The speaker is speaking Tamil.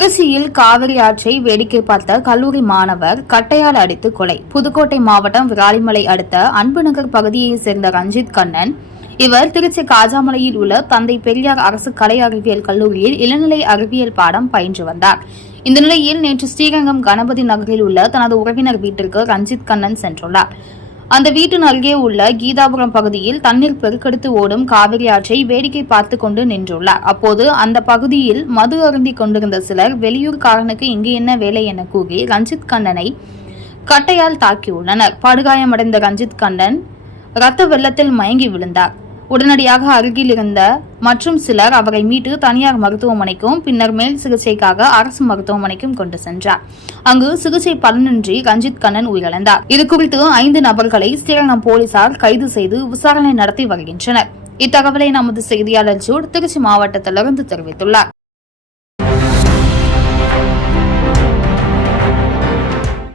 திருச்சியில் காவிரி ஆற்றை வேடிக்கை பார்த்த கல்லூரி மாணவர் கட்டையால் அடித்து கொலை. புதுக்கோட்டை மாவட்டம் விராலிமலை அடுத்த அன்புநகர் பகுதியைச் சேர்ந்த ரஞ்சித் கண்ணன் இவர் திருச்சி காஜாமலையில் உள்ள தந்தை பெரியார் அரசு கலை அறிவியல் கல்லூரியில் இளநிலை அறிவியல் பாடம் பயின்று வந்தார். இந்த நிலையில் நேற்று ஸ்ரீரங்கம் கணபதி நகரில் உள்ள தனது உறவினர் வீட்டிற்கு ரஞ்சித் கண்ணன் சென்றுள்ளார். அந்த வீட்டின் அருகே உள்ள கீதாபுரம் பகுதியில் தண்ணீர் பெருக்கெடுத்து ஓடும் காவிரி ஆற்றை வேடிக்கை பார்த்து கொண்டு நின்றுள்ளார். அப்போது அந்த பகுதியில் மது அருந்தி கொண்டிருந்த சிலர் வெளியூர்காரனுக்கு இங்கு என்ன வேலை என கூறி ரஞ்சித் கண்ணனை கட்டையால் தாக்கியுள்ளனர். படுகாயமடைந்த ரஞ்சித் கண்ணன் ரத்த வெள்ளத்தில் மயங்கி விழுந்தார். உடனடியாக அருகில் இருந்த மற்றும் சிலர் அவரை மீட்டு தனியார் மருத்துவமனைக்கும் பின்னர் மேல் சிகிச்சைக்காக அரசு மருத்துவமனைக்கும் கொண்டு சென்றார். அங்கு சிகிச்சை பலனின்றி ரஞ்சித் கண்ணன் உயிரிழந்தார். இதுகுறித்து ஐந்து நபர்களை ஸ்ரீரங்கம் போலீசார் கைது செய்து விசாரணை நடத்தி வருகின்றனர். இத்தகவலை நமது செய்தியாளர் ஜூட் திருச்சி மாவட்டத்திலிருந்து தெரிவித்துள்ளார்.